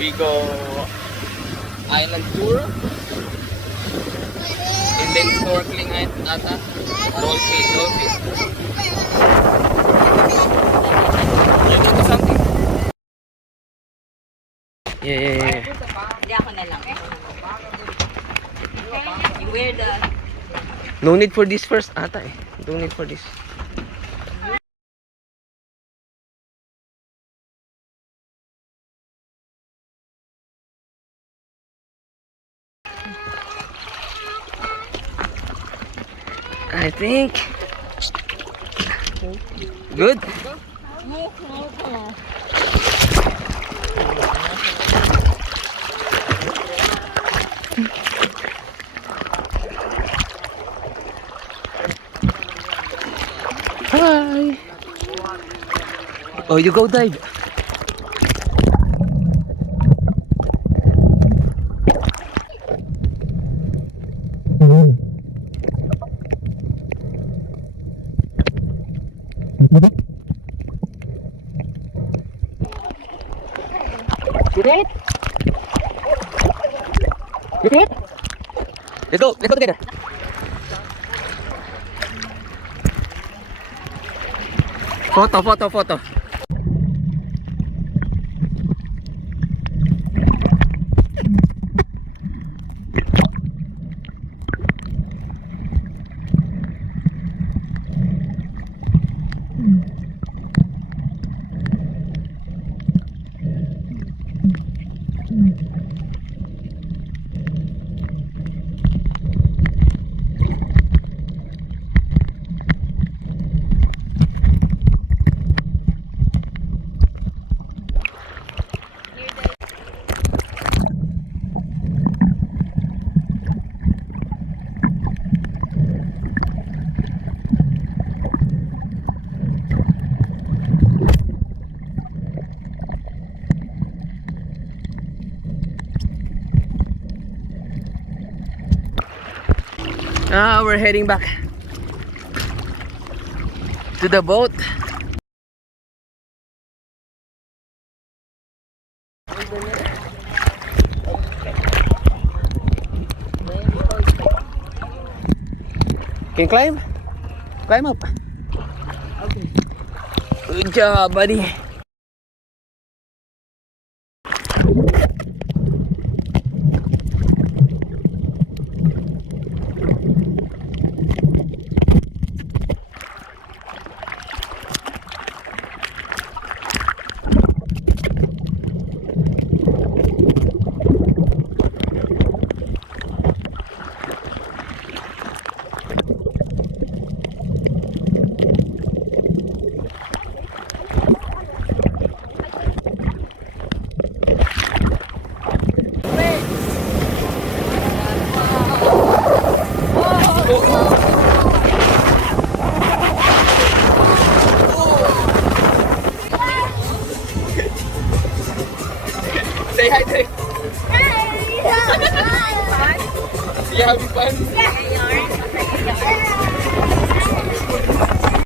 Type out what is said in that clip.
We go island tour. And then snorkeling at dolphin. You do something? Yeah. Hindi ako na lang. You wear the... No need for this first ata eh. No need for this. I think good. Hi. Oh, you go dive. Get it? Let's go together. Photo. We're heading back to the boat. Can you climb? Climb up. Okay. Good job, buddy. Say hi, Tay. Hi! You having fun? Yeah.